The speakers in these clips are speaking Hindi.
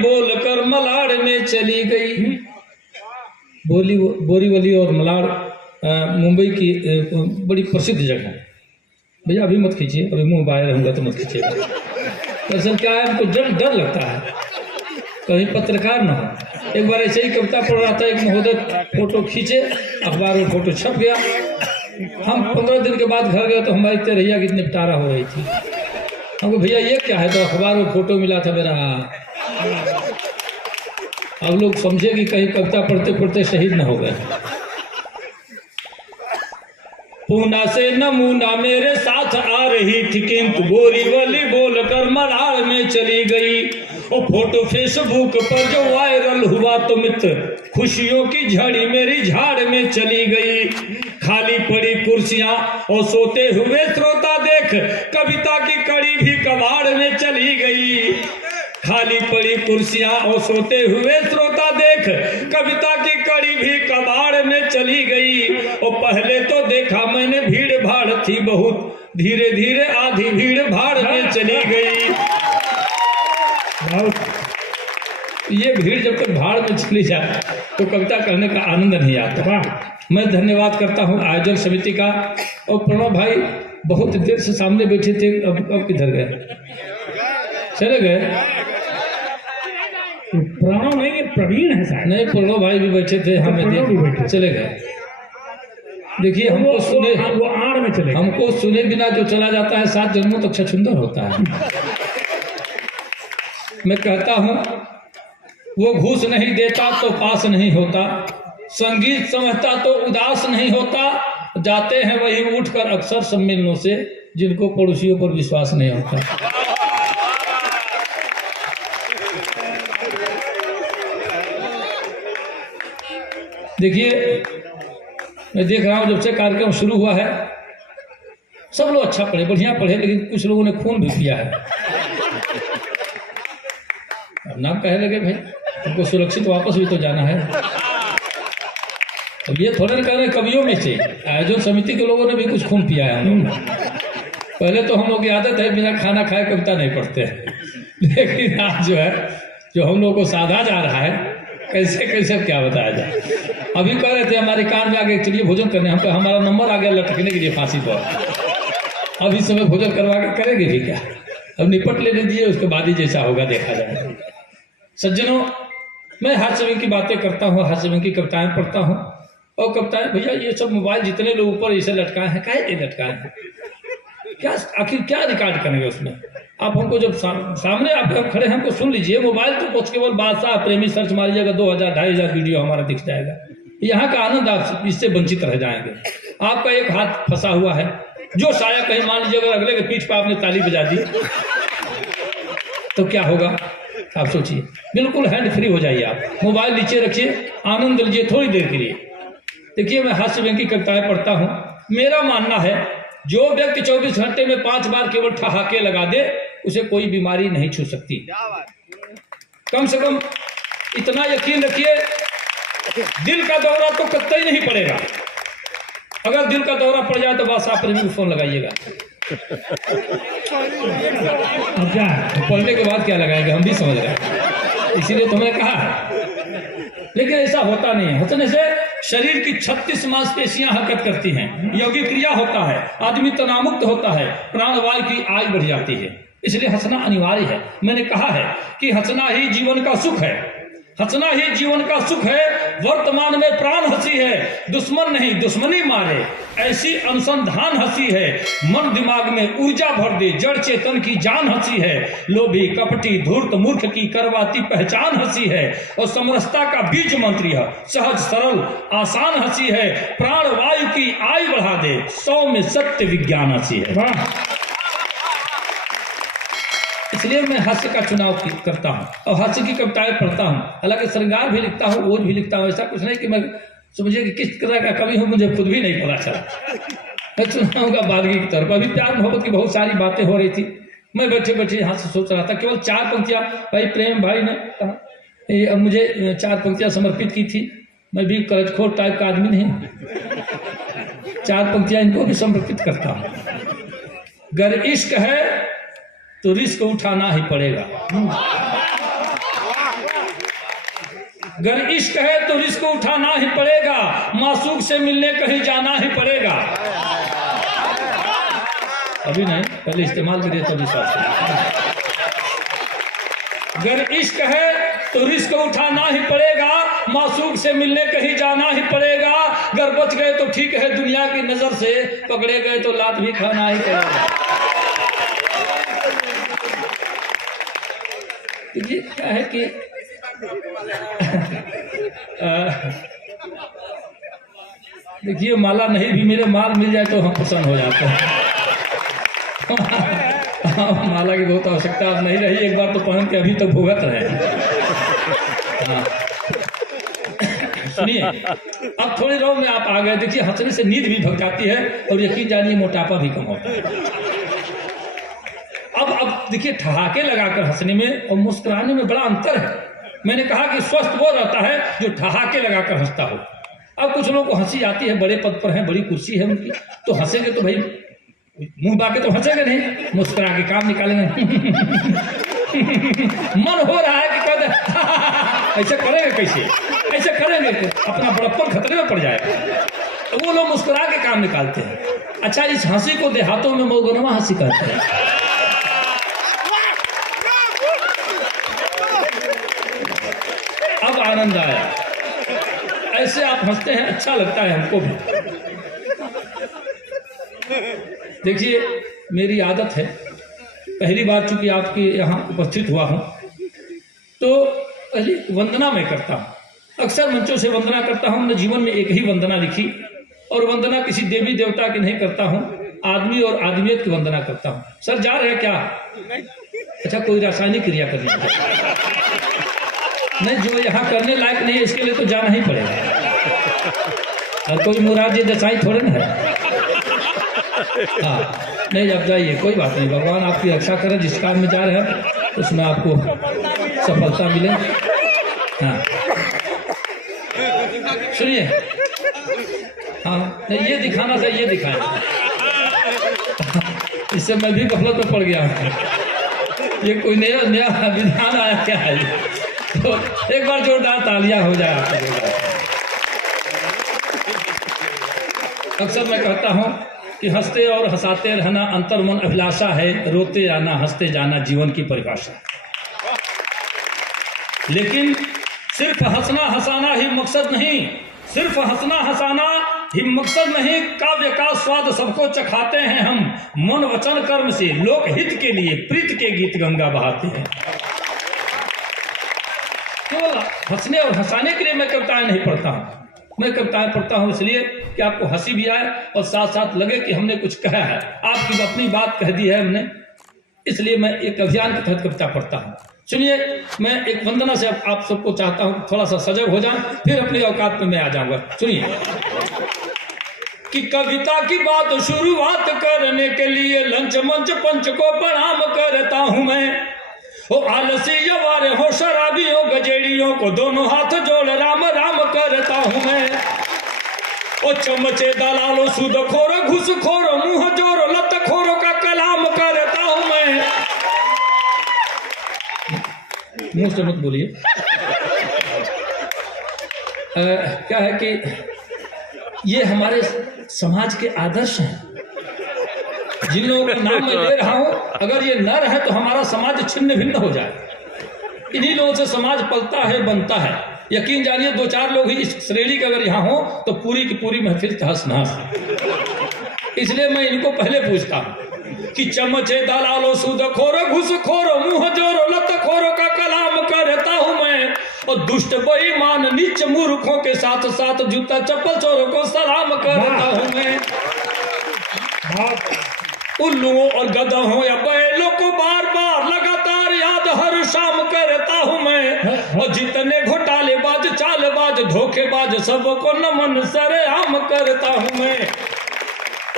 बोलकर मलाड़ में चली गई। बोरीवली और मलाड़ मुंबई की बड़ी प्रसिद्ध जगह है। भैया अभी मत खींचिए, अभी मुंह बाहर रहूँगा तो मत खींचिएगा। दरअसल क्या है, हमको डर लगता है कहीं पत्रकार ना हो। एक बार ऐसे ही कविता पढ़ रहा था, एक महोदय फोटो खींचे, अखबार में फोटो छप गया। हम 15 दिन के बाद घर गए तो हमारी तेरैया की निपटारा हो रही थी। हमको भैया ये क्या है, तो अखबार में फोटो मिला था मेरा। अब लोग समझे कि कहीं कविता पढ़ते पढ़ते शहीद न हो गए। पूना से नमूना मेरे साथ आ रही थी, किंतु बोरीवली बोलकर मलाड़ में चली गई। और फोटो फेसबुक पर जो वायरल हुआ तो मित्र खुशियों की झड़ी मेरी झाड़ में चली गई। खाली पड़ी कुर्सियां और सोते हुए श्रोता देख कविता की कड़ी भी कबाड़ में चली गई। खाली पड़ी कुर्सियां और सोते हुए श्रोता देख कविता की कड़ी भी कबाड़ में चली गई। और पहले तो देखा मैंने भीड़ भाड़ थी बहुत, धीरे धीरे आधी भीड़ भाड़ में चली गई। ये भीड़ जब तक भाड़ में चली जाए तो कविता करने का आनंद नहीं आता। मैं धन्यवाद करता हूँ आयोजन समिति का। और प्रणव भाई बहुत देर से सामने बैठे थे, अब किधर गए? चले गए? प्रणव नहीं, ये प्रवीण है साहब। नहीं, प्रणव भाई भी बैठे थे, हमें चले गए। देखिए हमको सुने, वो आड़ में चले, हमको सुने बिना जो चला जाता है 7 जन्मों तक छछुंदर होता है। मैं कहता हूँ वो घूस नहीं देता तो पास नहीं होता, संगीत समझता तो उदास नहीं होता। जाते हैं वही उठकर अक्सर सम्मेलनों से जिनको पड़ोसियों पर विश्वास नहीं होता। देखिए मैं देख रहा हूँ जब से कार्यक्रम शुरू हुआ है सब लोग अच्छा पढ़े, बढ़िया पढ़े, लेकिन कुछ लोगों ने खून भी पिया है। अब नाम कहे लगे भाई हमको सुरक्षित वापस भी तो जाना है। अब ये थोड़े न कह रहे कवियों में से आयोजन समिति के लोगों ने भी कुछ खून पिया है। हम लोग पहले तो हम लोग की आदत है बिना खाना खाए कविता नहीं पढ़ते, लेकिन आज जो है जो हम लोग को साधा जा रहा है, कैसे कैसे क्या बताया जाए। अभी कह रहे थे हमारे कान में आगे चलिए भोजन करने, हम हमारा नंबर आ गया लटकने के लिए फांसी पर। अब इस समय भोजन करवा के करेंगे भी क्या? अब निपट लेने दीजिए, उसके बाद ही जैसा होगा देखा जाएगा। सज्जनों, मैं हास्य की बातें करता हूँ, हास्य की कविताएं पढ़ता हूँ। और कविताएं भैया ये सब मोबाइल जितने लोग ऊपर इसे लटकाए हैं, काहे लटकाए हैं? क्या आखिर क्या रिकॉर्ड करेंगे उसमें? आप हमको जब सामने आप खड़े हैं हमको सुन लीजिए। मोबाइल तो कुछ केवल बादशाह प्रेमी सर्च मारिएगा 2000 2500 वीडियो हमारा दिख जाएगा। यहाँ का आनंद आप इससे वंचित रह जाएंगे। आपका एक हाथ फंसा हुआ है, जो शायद कहीं मान लीजिए अगर अगले के पीठ पर आपने ताली बजा दी तो क्या होगा आप सोचिए। बिल्कुल हैंड फ्री हो जाइए, आप मोबाइल नीचे रखिए, आनंद लीजिए थोड़ी देर के लिए। देखिए मैं हास्य की कविताएं पढ़ता हूँ। मेरा मानना है जो व्यक्ति 24 घंटे में 5 बार केवल ठहाके लगा दे उसे कोई बीमारी नहीं छू सकती। कम से कम इतना यकीन रखिए, दिल का दौरा तो कतई नहीं पड़ेगा। अगर दिल का दौरा पड़ जाए तो बस आप प्रेमी को फोन लगाइएगा। क्या पढ़ने के बाद क्या लगाएंगे हम भी समझ रहे हैं, इसीलिए तो मैंने कहा। लेकिन ऐसा होता नहीं है। हंसने से शरीर की 36 मांसपेशियां हरकत करती हैं, योगी क्रिया होता है, आदमी तनावमुक्त होता है, प्राणवायु की आयु बढ़ जाती है। इसलिए हंसना अनिवार्य है। मैंने कहा है कि हंसना ही जीवन का सुख है, हंसना ही जीवन का सुख है। वर्तमान में प्राण हंसी है, दुश्मन नहीं दुश्मनी मारे, ऐसी अनुसंधान हंसी है। मन दिमाग में ऊर्जा भर दे, जड़ चेतन की जान हंसी है। लोभी कपटी धूर्त मूर्ख की करवाती पहचान हंसी है। और समरसता का बीज मंत्री है, सहज सरल आसान हंसी है। प्राण वायु की आयु बढ़ा दे, 100 में सत्य विज्ञान हंसी है। इसलिए मैं हास्य का चुनाव करता हूँ और हास्य की कविताएं पढ़ता हूँ। हालांकि श्रृंगार भी लिखता हूँ, ओज भी लिखता हूँ। ऐसा कुछ नहीं कि मैं समझिए कि किस तरह का कवि हूँ, मुझे खुद भी नहीं पता चला। मैं चुनाऊंगा बादगी की तरफ। अभी प्यार मोहब्बत की बहुत सारी बातें हो रही थी। मैं बैठे बैठे यहाँ से सोच रहा था, केवल 4 पंक्तियाँ भाई प्रेम भाई ने कहा, मुझे 4 पंक्तियाँ समर्पित की थी। मैं भी करजखोर टाइप का आदमी नहीं, 4 पंक्तियाँ इनको भी समर्पित करता हूँ। गर इश्क है तो रिस्क उठाना ही पड़ेगा। अगर इश्क है तो रिस्क उठाना ही पड़ेगा, मासूक से मिलने कहीं जाना ही पड़ेगा। अभी नहीं, पहले इस्तेमाल करिए तब विश्वास करिए। अगर इश्क है तो रिस्क उठाना ही पड़ेगा, मासूक से मिलने कहीं जाना ही पड़ेगा। अगर बच गए तो ठीक है दुनिया की नजर से, पकड़े गए तो लात भी खाना ही पड़ेगा। ये क्या है कि देखिए माला नहीं भी मेरे माल मिल जाए तो हम प्रसन्न हो जाते हैं। माला की बहुत आवश्यकता अब नहीं रही, एक बार तो पहन के अभी तो भुगत रहे हैं। हाँ। सुनिए, अब थोड़ी देर में आप आ गए। देखिए हंसने से नींद भी भग जाती है और यकीन जानिए मोटापा भी कम होता है। अब देखिए ठहाके लगाकर हंसने में और मुस्कुराने में बड़ा अंतर है। मैंने कहा कि स्वस्थ वो रहता है जो ठहाके लगाकर हंसता हो। अब कुछ लोगों को हंसी आती है, बड़े पद पर हैं, बड़ी कुर्सी है उनकी, तो हंसेंगे तो भाई मुंह बाके तो हंसेंगे नहीं, मुस्कुरा के काम निकालेंगे। मन हो रहा है कि कर ऐसे करेंगे, कैसे ऐसे करेंगे तो अपना बड़प्पन खतरे में पड़ जाएगा। तो वो लोग मुस्कुरा के काम निकालते हैं। अच्छा, इस हंसी को देहातों में मौगनमा हंसी कहते हैं। अब आनंद आया, ऐसे आप हंसते हैं, अच्छा लगता है हमको भी। देखिए मेरी आदत है, पहली बार चूंकि आपके यहाँ उपस्थित हुआ हूँ तो पहले वंदना मैं करता हूँ। अक्सर मंचों से वंदना करता हूँ। मैंने जीवन में एक ही वंदना लिखी और वंदना किसी देवी देवता की नहीं करता हूँ, आदमी और आदमियत की वंदना करता हूँ। सर जा रहे हैं क्या? अच्छा, कोई रासायनिक क्रिया करनी है? नहीं, जो यहाँ करने लायक नहीं है इसके लिए तो जाना ही पड़ेगा। और कोई मुराद देसाई थोड़े ना है। हाँ नहीं, अब जाइए, कोई बात नहीं, भगवान आपकी रक्षा करें। जिस काम में जा रहे हैं उसमें आपको सफलता मिले। हाँ सुनिए, हाँ नहीं ये दिखाना था, ये दिखाएं। इससे मैं भी गफलत में पड़ गया हूँ। ये कोई नया विधान आया क्या है? तो एक बार जोरदार तालियां हो जाए आपके लिए। अक्सर मैं कहता हूँ कि हंसते और हंसाते रहना अंतर मन अभिलाषा है, रोते आना हंसते जाना जीवन की परिभाषा। लेकिन सिर्फ हंसना हंसाना ही मकसद नहीं, सिर्फ हंसना हंसाना ही मकसद नहीं। काव्य का स्वाद सबको चखाते हैं हम, मन वचन कर्म से लोक हित के लिए प्रीत के गीत गंगा बहाते हैं। केवल हंसने और हंसाने के लिए मैं कविताएं नहीं पढ़ता हूँ। मैं कविताएं पढ़ता हूँ इसलिए कि आपको हंसी भी आए और साथ साथ लगे कि हमने कुछ कहा है, आपकी अपनी बात कह दी है हमने, इसलिए मैं एक अभियान के तहत कविता पढ़ता हूँ। सुनिए, मैं एक वंदना से आप सबको चाहता हूँ थोड़ा सा सजग हो जाए, फिर अपनी औकात में मैं आ जाऊंगा। सुनिए कि कविता की बात शुरुआत करने के लिए लंच मंच पंच को प्रणाम करता हूँ मैं। ओ आलसी यवारे हो शराबियों गजेड़ियों को दोनों हाथ जोड़ राम राम करता हूँ मैं। ओ चमचे दलालो सूदखोरो घुसखोरो मुंह जोरो लतखोरो का कलाम करता हूँ मैं। मुंह से मत बोलिए। क्या है कि ये हमारे समाज के आदर्श हैं, जिन लोगों का नाम मैं ले रहा हूं, अगर ये न रहे तो हमारा समाज छिन्न भिन्न हो जाए। इन्हीं लोगों से समाज पलता है, बनता है। यकीन जानिए दो चार लोग ही इस श्रेणी के अगर यहाँ हो तो पूरी की पूरी महफिल तहस नहस। इसलिए मैं इनको पहले पूछता हूँ कि चमचे दलालो सूदखोरो घुसखोरो मुंह जोरो लतखोरो का कलाम करता हूँ मैं। और दुष्ट बेईमान नीच मूर्खों के साथ साथ जूता चप्पल चोरों को सलाम करता हूँ मैं। उल्लुओं और गधों या बैलों को बार बार लगातार याद हर शाम करता हूँ मैं। और जितने घोटालेबाज चालबाज धोखेबाज सबको नमन सरेआम करता हूँ मैं।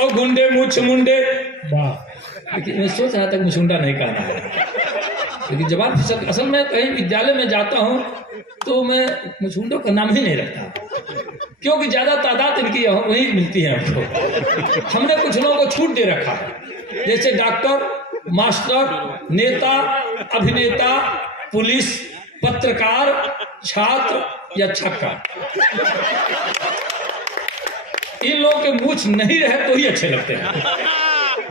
और गुंडे मुछ मुंडे, लेकिन मैं सोच रहा था कि मुझुंडा नहीं कहना है, लेकिन जवाब फिसल। असल में कहीं विद्यालय में जाता हूँ तो मैं मुझुंडों का नाम ही नहीं रखता, क्योंकि ज्यादा तादाद इनकी वही मिलती है हमको। हमने कुछ लोगों को छूट दे रखा है, जैसे डॉक्टर, मास्टर, नेता, अभिनेता, पुलिस, पत्रकार, छात्र या छक्का। इन लोगों के मूछ नहीं रहे तो ही अच्छे लगते हैं,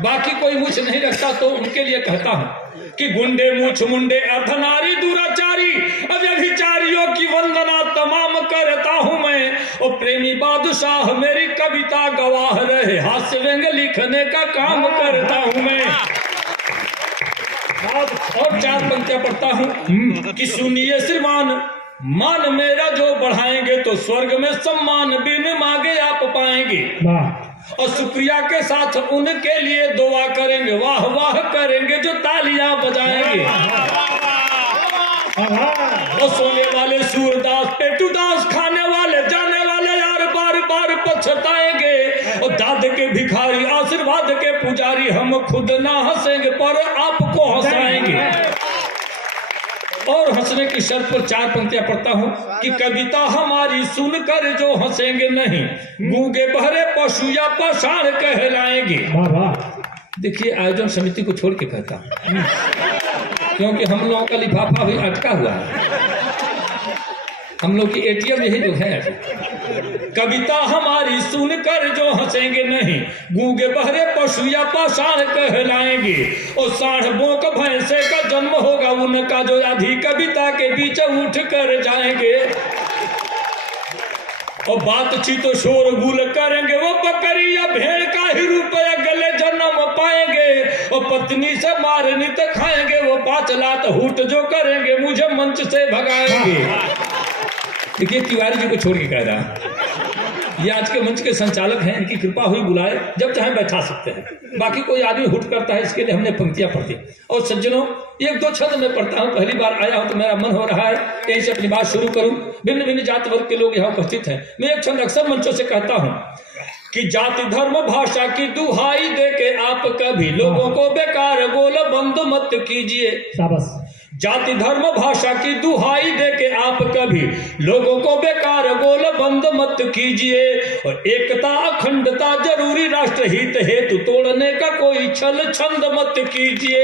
बाकी कोई मूछ नहीं रखता तो उनके लिए कहता हूं कि गुंडे मूछ मुंडे अर्धनारी दुराचारी व्यभिचारियों की वंदना तमाम करता हूं मैं। और प्रेमी बादशाह मेरी कविता गवाह रहे, हास्य व्यंग लिखने का काम करता हूं मैं। और 4 पंक्तियां पढ़ता हूं कि सुनिए श्रीमान, मान मेरा जो बढ़ाएंगे तो स्वर्ग में सम्मान बिन मांगे आप पाएंगे। और शुक्रिया के साथ उनके लिए दुआ करेंगे, वाह वाह करेंगे जो तालियां बजाएंगे। और सोने वाले सूरदास पेटूदास खाने वाले जाने वाले यार बार बार पछताएंगे। और दाद के भिखारी आशीर्वाद के पुजारी हम खुद ना हंसेंगे पर आपको हंसाएंगे। और हंसने की शर्त पर 4 पंक्तियां पढ़ता हूं कि कविता हमारी सुनकर जो हंसेंगे नहीं, गूंगे बहरे पशु या पाषाण कहलाएंगे। देखिए आयोजन समिति को छोड़ के कहता हूं, क्योंकि हम लोगों का लिफाफा भी अटका हुआ है, हम लोग की एटीएम यही लोग हैं। कविता हमारी सुनकर जो हंसेंगे नहीं, गूंगे बहरे पशु या पाषाण कहलाएंगे। और साढ़ बोक भैंसे का जन्म होगा उनका जो आधी कविता के बीच उठ कर जाएंगे। और बातचीत तो शोर गुल करेंगे, वो बकरी या भेड़ का ही रुपया गले जन्म पाएंगे। और पत्नी से मार नित खाएंगे, वो 5 लात हुट जो करेंगे मुझे मंच से भगाएंगे। देखिए तिवारी जी को छोड़ के कह रहा, ये आज के मंच के संचालक हैं, इनकी कृपा हुई बुलाए जब चाहे बैठा सकते हैं, बाकी कोई आदमी हुट करता है इसके लिए हमने पंक्तियां पढ़ दी। और सज्जनों 1-2 छंद में पढ़ता हूं, पहली बार आया हूं तो मेरा मन हो रहा है यहीं से अपनी बात शुरू करूं। भिन्न भिन्न जाति वर्ग के लोग यहाँ उपस्थित हैं। मैं एक छंद अक्सर मंचों से कहता हूं कि जाति धर्म भाषा की दुहाई दे के आप कभी लोगों को बेकार गोल बंद मत कीजिए। जाति धर्म भाषा की दुहाई दे के आप कभी लोगों को बेकार गोल बंद मत कीजिए। और एकता अखंडता जरूरी राष्ट्र हित हेतु तोड़ने का कोई छल छंद मत कीजिए।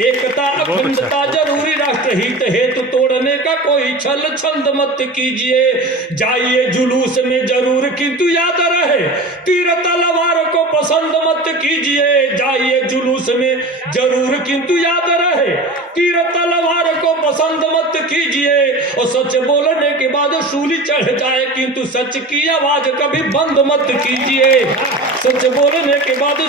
एकता अखंडता जरूरी राष्ट्र हित हेतु तोड़ने का कोई छल छंद मत कीजिए। जाइए जुलूस में जरूर किंतु याद रहे तीर तलवार को पसंद मत कीजिए। जाइए जुलूस में जरूर किंतु याद रहे तीर तलवार को पसंद मत कीजिए। और सच बोलने के बाद सूली चढ़ जाए किंतु सच की आवाज कभी बंद मत कीजिए। सच बोलने के बाद